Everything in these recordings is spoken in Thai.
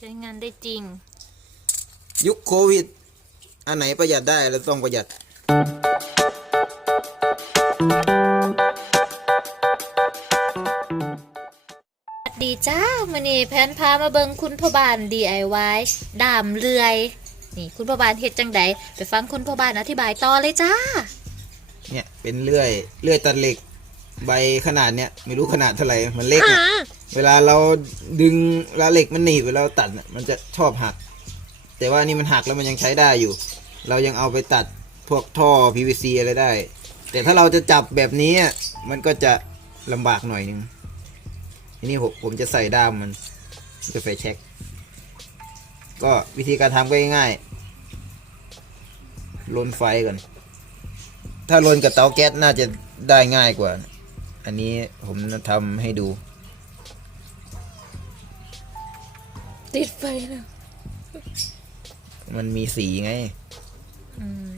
ใช้งานได้จริง ยุคโควิด อันไหนประหยัดได้เราต้องประหยัดสวัสดีจ้ามื่อนี้แพนพามาเบิงคุณพ่อบาน DIY ดามเรือย นี่คุณพ่อบานเฮ็ดจังใดไปฟังคุณพ่อบานอธิบายต่อเลยจ้า เนี่ยเป็นเลื่อย เลื่อยตัดเหล็ก ใบขนาดเนี้ยไม่รู้ขนาดเท่าไหร่มันเล็กอะเวลาเราดึงเวลาเหล็กมันหนีบเวลาเราตัดน่ะมันจะชอบหัก แต่ว่านี่มันหักแล้วมันยังใช้ได้อยู่ เรายังเอาไปตัดพวกท่อ PVC อะไรได้ แต่ถ้าเราจะจับแบบนี้อะมันก็จะลำบากหน่อยนึงทีนี้ผมผมจะใส่ด้ามมันมันจะไฟแช็กก็วิธีการทำก็ง่ายๆลนไฟก่อนถ้าลนกับเตาแก๊สน่าจะได้ง่ายกว่า อันนี้ผมทำให้ดู ติดไฟนะมันมีสีไง อืม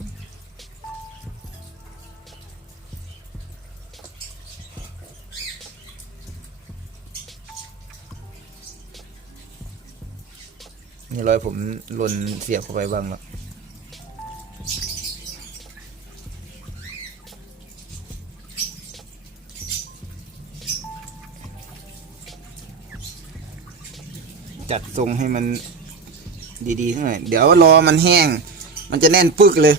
นี่รอยผมลนเสียบเข้าไปบ้างแล้ว จัดทรงให้มันดีๆทั้งหน่อยเดี๋ยวรอมันแห้ง มันจะแน่นปึกเลย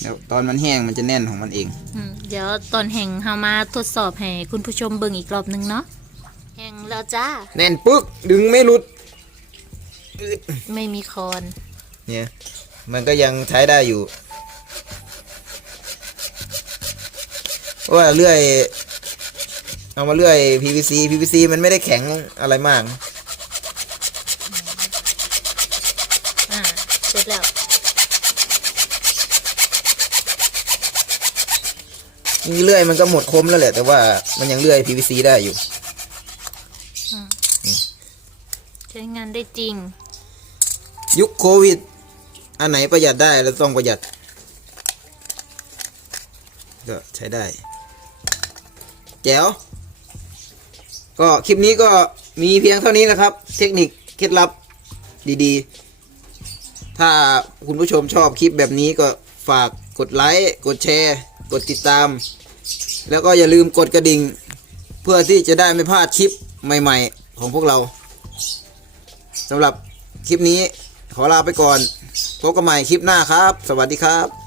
เดี๋ยวตอนมันแห้งมันจะแน่นของมันเอง อืมเดี๋ยวตอนแห่งเฮามาทดสอบให้คุณผู้ชมเบิ่งอีกรอบหนึงเนาะแห่งแล้วจ้า แน่นปึกดึงไม่หลุดไม่มีคอน เนี่ยมันก็ยังใช้ได้อยู่เพราะว่าเลื่อย เอามาเลื่อย PVC PVC มันไม่ได้แข็งอะไรมาก อ่าเสร็จแล้วนี่เลื่อยมันก็หมดคมแล้วแหละ แต่ว่ามันยังเลื่อย PVC ได้อยู่ใช้งานได้จริง ยุคโควิด อันไหนประหยัดได้เราต้องประหยัด ก็ใช้ได้ แจ๋ว ก็คลิปนี้ก็มีเพียงเท่านี้นะครับ เทคนิคเคล็ดลับดีๆ ถ้าคุณผู้ชมชอบคลิปแบบนี้ก็ฝากกดไลค์กดแชร์ กดติดตาม แล้วก็อย่าลืมกดกระดิ่ง เพื่อที่จะได้ไม่พลาดคลิปใหม่ ๆ ของพวกเราสำหรับคลิปนี้ขอลาไปก่อนพบกันใหม่คลิปหน้าครับ สวัสดีครับ